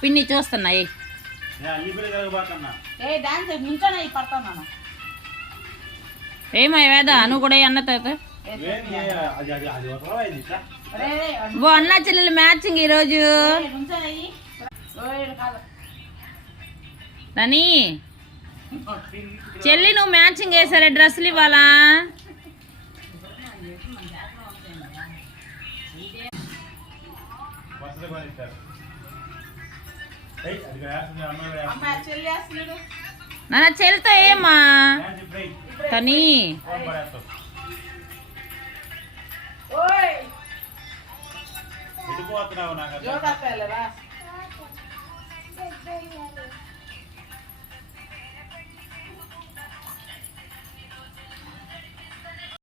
పిన్ని చూస్తున్నాయి. ఏమై వేద నువ్వు కూడా అన్న తర్వాత బో అన్న చెల్లెలు మ్యాచింగ్ ఈరోజు. దాని చెల్లి నువ్వు మ్యాచింగ్ వేసారా డ్రెస్సులు ఇవ్వాలా? నాన్న చెల్లితో ఏమా కానీ ఎడిపోతున్నావు నాకు